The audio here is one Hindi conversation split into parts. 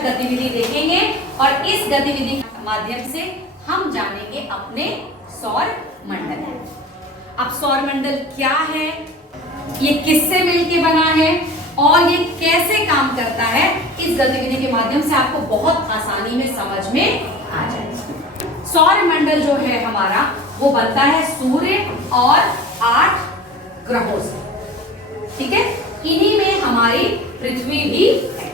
गतिविधि देखेंगे और इस गतिविधि के माध्यम से हम जानेंगे अपने सौर मंडल। अब सौर मंडल क्या है, ये किससे मिलके बना है और ये कैसे काम करता है, इस गतिविधि के माध्यम से आपको बहुत आसानी में समझ में आ जाएगा। सौर मंडल जो है हमारा वो बनता है सूर्य और 8 ग्रहों से, ठीक है। इन्हीं में हमारी पृथ्वी भी है।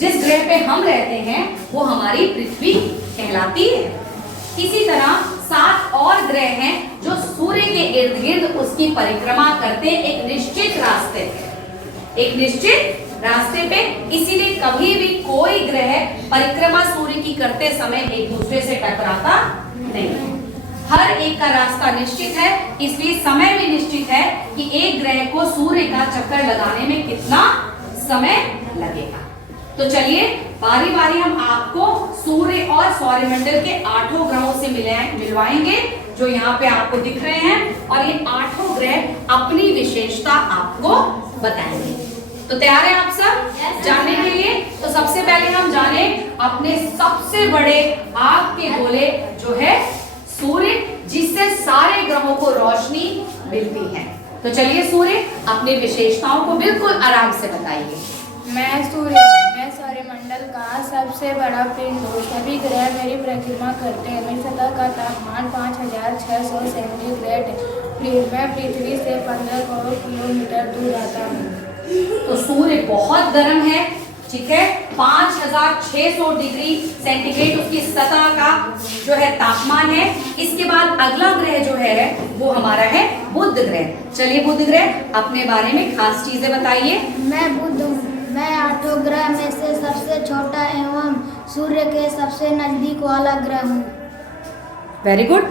जिस ग्रह पे हम रहते हैं वो हमारी पृथ्वी कहलाती है। इसी तरह 7 और ग्रह हैं जो सूर्य के इर्द गिर्द उसकी परिक्रमा करते एक निश्चित रास्ते पे, एक निश्चित रास्ते पे। इसीलिए कभी भी कोई ग्रह परिक्रमा सूर्य की करते समय एक दूसरे से टकराता नहीं है। हर एक का रास्ता निश्चित है, इसलिए समय भी निश्चित है कि एक ग्रह को सूर्य का चक्कर लगाने में कितना समय लगेगा। तो चलिए बारी बारी हम आपको सूर्य और सौरमंडल के 8 ग्रहों से मिलवाएंगे जो यहाँ पे आपको दिख रहे हैं, और ये 8 ग्रह अपनी विशेषता आपको बताएंगे। तो तैयार हैं आप सब जानने के लिए? तो सबसे पहले हम जाने अपने सबसे बड़े आग के गोले जो है सूर्य, जिससे सारे ग्रहों को रोशनी मिलती है। तो चलिए सूर्य अपनी विशेषताओं को बिल्कुल आराम से बताइए। मैं सौरमंडल का सबसे बड़ा पिंड हूँ। सभी ग्रह मेरी परिक्रमा करते हैं। मेरी सतह का तापमान 5600 सेंटीग्रेड है। मैं पृथ्वी से 15 करोड़ किलोमीटर दूर आता हूँ। तो सूर्य बहुत गर्म है, ठीक है। 5600 डिग्री सेंटीग्रेड उसकी सतह का जो है तापमान है। इसके बाद अगला ग्रह जो है वो हमारा है बुध ग्रह। चलिए बुध ग्रह अपने बारे में खास चीजें बताइए। मैं बुध हूँ। मैं 8 ग्रह में से सबसे छोटा एवं सूर्य के सबसे नजदीक वाला ग्रह हूँ। Very good.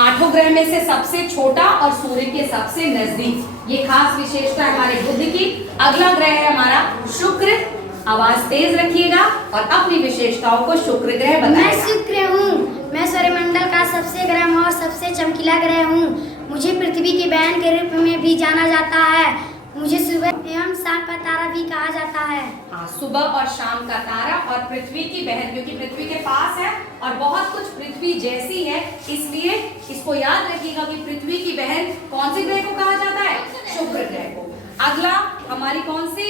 8 ग्रह में से सबसे छोटा और सूर्य के सबसे नजदीक, ये खास विशेषता है हमारे बुध की। अगला ग्रह है हमारा शुक्र। आवाज तेज रखिएगा और अपनी विशेषताओं को शुक्र ग्रह बताइए। मैं शुक्र हूँ। मैं सौरमंडल का सबसे गर्म और सबसे चमकीला ग्रह हूँ। मुझे पृथ्वी की बहन के रूप में भी जाना जाता है। मुझे सुबह एवं शाम का तारा भी कहा जाता है। हाँ, सुबह और शाम का तारा और पृथ्वी की बहन, क्योंकि पृथ्वी के पास है और बहुत कुछ पृथ्वी जैसी है, इसलिए इसको याद रखिएगा कि पृथ्वी की बहन कौन से ग्रह को कहा जाता है? शुक्र ग्रह को। अगला हमारी कौन सी?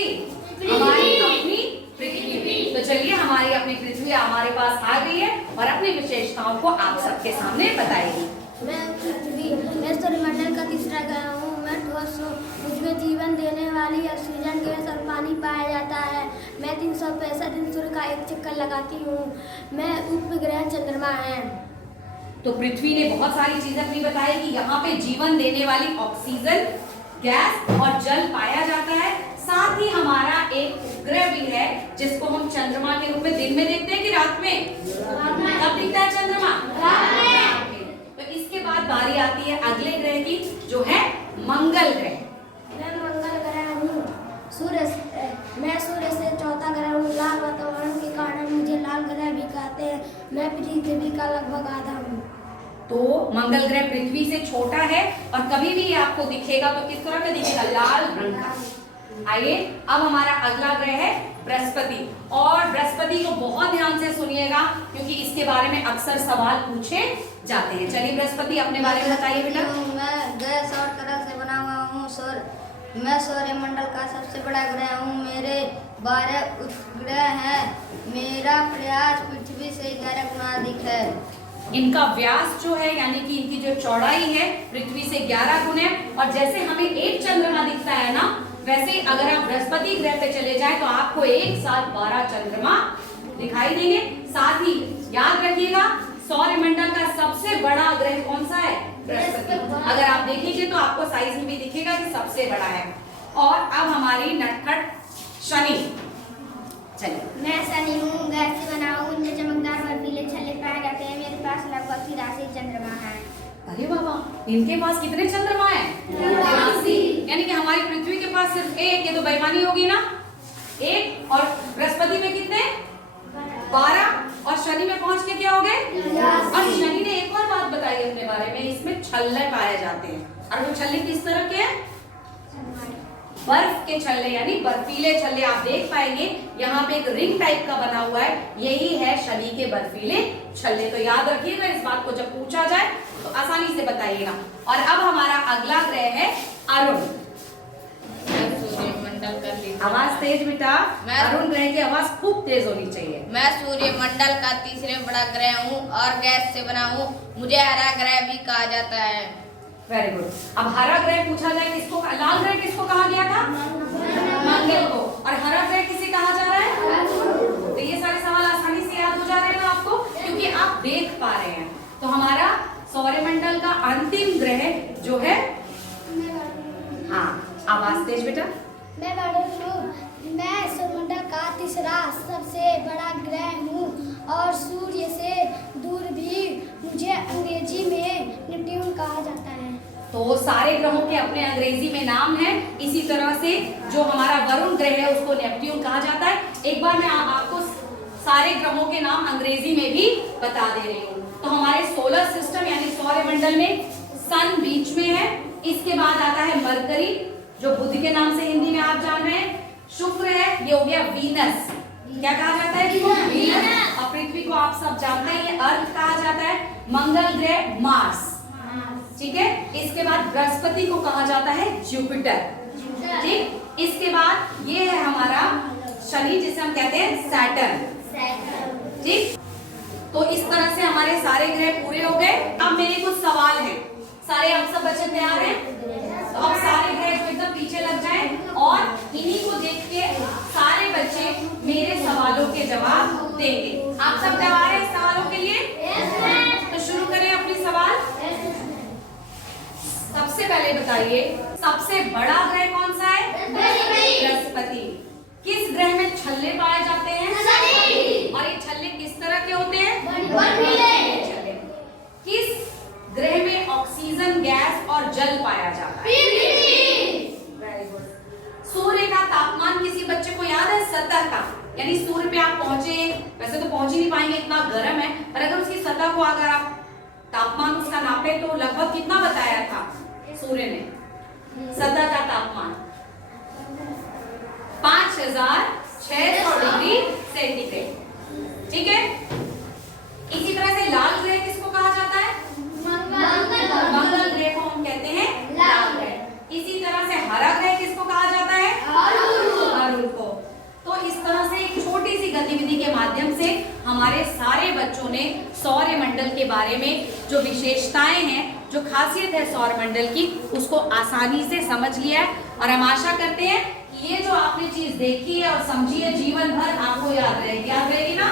हमारी अपनी पृथ्वी। तो चलिए हमारी अपनी पृथ्वी हमारे पास आ गई है और अपनी विशेषताओं को आप सबके सामने बताएगी। मैं सौरमंडल का तीसरा ग्रह हूँ। मैं ठोस हूँ। उसमें जीवन देने वाली ऑक्सीजन गैस और पानी पाया जाता है। मैं 365 दिन सूर्य का एक चक्कर लगाती हूँ। मैं उपग्रह चंद्रमा है। तो पृथ्वी ने बहुत सारी चीजें अपनी बताई कि यहाँ पे जीवन देने वाली ऑक्सीजन गैस और जल पाया जाता है। साथ ही हमारा एक उपग्रह भी है जिसको हम चंद्रमा के रूप में दिन में देखते हैं कि रात में? कब दिखता है चंद्रमा? रात में। तो इसके बाद बारी आती है अगले ग्रह की जो है मंगल ग्रह। मैं मंगल ग्रह हूँ। मैं सूर्य से चौथा ग्रह हूँ। लाल वातावरण के कारण मुझे लाल ग्रह भी कहते हैं। मैं पृथ्वी का लगभग आधा हूँ। तो मंगल ग्रह पृथ्वी से छोटा है और कभी भी ये आपको दिखेगा तो किस तरह का दिखेगा? लाल रंग का। आइए अब हमारा अगला ग्रह है बृहस्पति, और बृहस्पति को बहुत ध्यान से सुनिएगा क्योंकि इसके बारे में अक्सर सवाल पूछे जाते हैं। चलिए बृहस्पति अपने बारे में बताइए बेटा। मैं गैस और तरल से बना हुआ हूँ। मैं सौरमंडल का सबसे बड़ा ग्रह हूँ। मेरे 12 उपग्रह हैं। मेरा प्रयास पृथ्वी से 11 गुना अधिक है। इनका व्यास जो है यानी कि इनकी जो चौड़ाई है पृथ्वी से 11 गुना है। और जैसे हमें एक चंद्रमा दिखता है ना, वैसे अगर आप बृहस्पति ग्रह पे चले जाएं तो आपको एक साथ 12 चंद्रमा दिखाई देंगे। साथ ही याद रखिएगा सौरमंडल का सबसे बड़ा ग्रह कौन सा है? बृहस्पति। अगर आप देखेंगे तो आपको साइज में भी दिखेगा कि सबसे बड़ा है। और अब हमारी नटखट शनि। चलिए मैं शनि हूँ। गैस से बना हूँ। मुझे चमकदार बर्फीले छल्ले पाए जाते हैं। मेरे पास लगभग 83 चंद्रमा है। अरे बाबा, इनके पास कितने चंद्रमा हैं? 83। यानी कि हमारी पृथ्वी के पास सिर्फ एक, ये तो बेईमानी होगी ना? 1 और बृहस्पति में कितने 12 और शनि में पहुंच के क्या हो गए। और शनि ने एक और बात बताई अपने बारे में, इसमें छल्ले पाए जाते हैं। और वो छल्ले किस तरह के हैं, बर्फ के छल्ले यानी बर्फीले छल्ले। आप देख पाएंगे यहाँ पे एक रिंग टाइप का बना हुआ है, यही है शनि के बर्फीले छल्ले। तो याद रखिएगा इस बात को, जब पूछा जाए तो आसानी से बताइएगा। और अब हमारा अगला ग्रह है अरुण। सूर्यमंडल का आवाज तेज बेटा, अरुण ग्रह की आवाज खूब तेज होनी चाहिए। मैं सूर्यमंडल का तीसरे बड़ा ग्रह हूँ और गैस से बना हूँ। मुझे हरा ग्रह भी कहा जाता है। Very good. अब हरा ग्रह पूछा जाए किसको, लाल ग्रह किसको कहा गया था, मंगल को। और हरा ग्रह किसे कहा जा रहा है, तो ये सारे सवाल आसानी से याद हो जा रहे हैं आपको, क्योंकि आप देख पा रहे हैं। तो हमारा सौरमंडल का अंतिम ग्रह जो है, हाँ आवाज तेज बेटा। मैं वरुण हूँ। मैं सौरमंडल का तीसरा सबसे बड़ा ग्रह हूँ और सूर्य से दूर भी मुझे अंग्रेजी में नेपट्यून कहा जाता है। तो सारे ग्रहों के अपने अंग्रेजी में नाम है। इसी तरह से जो हमारा वरुण ग्रह है उसको नेपट्यून कहा जाता है। एक बार मैं आपको सारे ग्रहों के नाम अंग्रेजी में भी बता दे रही हूँ। तो हमारे सोलर सिस्टम यानी सौरमंडल में सन बीच में है, इसके बाद आता है मरकरी जो बुध के नाम से हिंदी में आप जान रहे हैं। शुक्र है, ये हो गया वीनस, क्या कहा जाता है वीनस। और पृथ्वी को आप सब जानते हैं, ये अर्थ कहा जाता है। मंगल ग्रह मार्स, ठीक है। इसके बाद बृहस्पति को कहा जाता है जुपिटर, ठीक। इसके बाद ये है हमारा शनि जिसे हम कहते हैं सैटर्न, ठीक। तो इस तरह से हमारे सारे ग्रह पूरे हो गए। अब मेरे कुछ सवाल हैं, सारे आप सब बच्चे तैयार हैं? तो अब सारे ग्रह जो एकदम पीछे लग जाएं और इन्हीं को देख के सारे बच्चे मेरे सवालों के जवाब देंगे। आप सब तैयार हैं इस सवालों के लिए? तो शुरू करें अपने सवाल। सबसे पहले बताइए, सबसे बड़ा ग्रह कौन सा है? बृहस्पति। किस ग्रह में छल्ले पाए जाते हैं? और ये छल्ले किस तरह के होते हैं? छल्ले। किस ग्रह में ऑक्सीजन गैस और जल पाया जाता है? Very good. सूर्य का तापमान किसी बच्चे को याद है? सतह का, यानी सूर्य पे आप पहुंचे, वैसे तो पहुंच ही नहीं पाएंगे इतना गर्म है, पर अगर उसकी सतह को अगर आप तापमान उसका नापे तो लगभग कितना बताया था सूर्य ने? सतह का तापमान 5600 डिग्री सेंटीग्रेड, ठीक है। इसी तरह से लाल ग्रह किसको कहा जाता है? मंगल ग्रह को हम कहते हैं लाल ग्रह। इसी तरह से हरा ग्रह किसको कहा जाता है? अरुण को। तो इस तरह से एक छोटी सी गतिविधि के माध्यम से हमारे सारे बच्चों ने सौरमंडल के बारे में जो विशेषताएं हैं, जो खासियत है सौरमंडल की, उसको आसानी से समझ लिया है। और हम आशा करते हैं कि ये जो आपने चीज देखी है और समझी है जीवन भर आपको याद रहेगी। याद रहेगी ना?